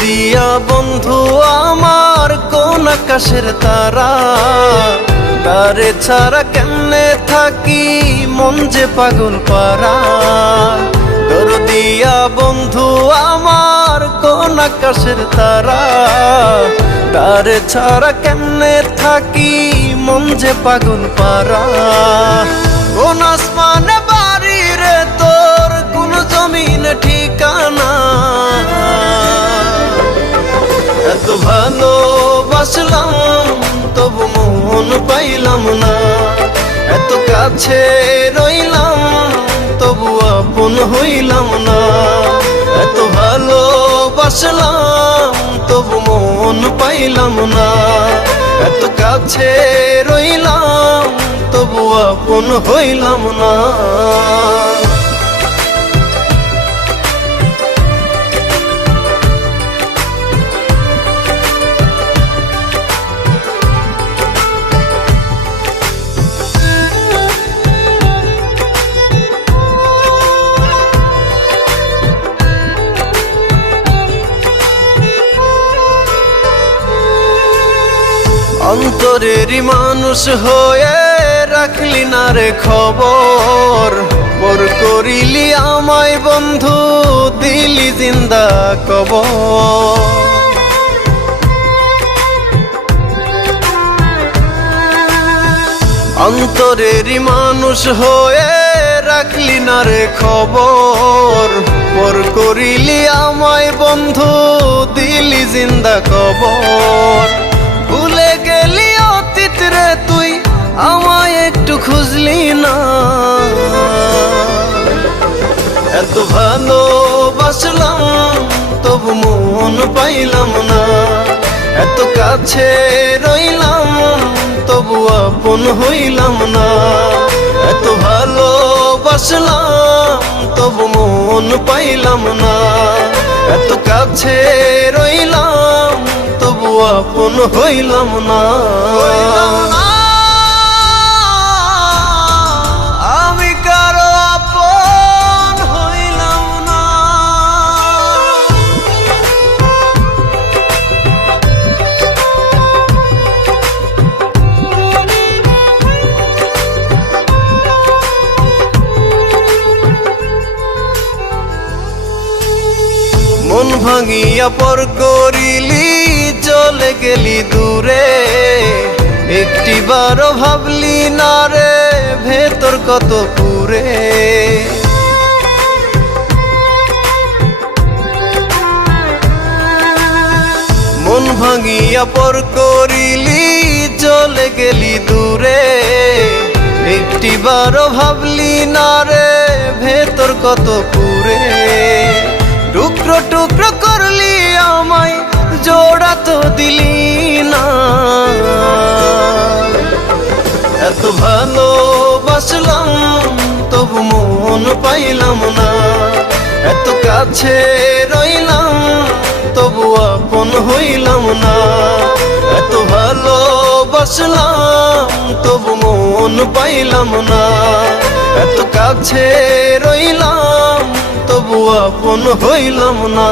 দরদিয়া বন্ধু আমার কোন আকাশের তারা? তারে ছাড়া কেমনে থাকি? মন যে পাগল পারা। তোর দিয়া বন্ধু আমার কোন আকাশের তারা? তারে ছাড়া কেমনে থাকি? মন যে পাগল পারা। কোন আসমানে মন পাইলাম না। এত কাছে রইলাম, তবু আপন হইলাম না। এত ভালোবাসলাম, তবু মন পাইলাম না। এত কাছে রইলাম, তবু আপন হইলাম না। অন্তরেরই মানুষ হয়ে রাখলি না রে খবর। পর করিলি আমায় বন্ধু, দিলি জিন্দা কবর। অন্তরেরই মানুষ হয়ে রাখলি না রে খবর। পর করিলি আমায় বন্ধু, দিলি জিন্দা কবর। ভুলে আমায় একটু খুঁজলি না। এত ভালোবাসলাম, তবু মন পাইলাম না। এত কাছে রইলাম, তবু আপন হইলাম না। এত ভালোবাসলাম, তবু মন পাইলাম না। এত কাছে রইলাম, তবু আপন হইলাম না। ভাঙিয়া পর করিলি, চলে গেলি দূরে। একটি বারো ভাবলি, না রে, ভেতর কত পুরে মন ভাঙিয়া পর করিলি, চলে গেলি দূরে। একটি বারো ভাবলি, না রে, ভেতর কত পুরে টুকরো টুকরো তো দিলি না। এত ভালোবাসলাম, তবু মন পাইলাম না। এত কাছে রইলাম, তবু আপন হইলাম না। এত ভালোবাসলাম, তবু মন পাইলাম না। এত কাছে রইলাম, তবু আপন হইলাম না।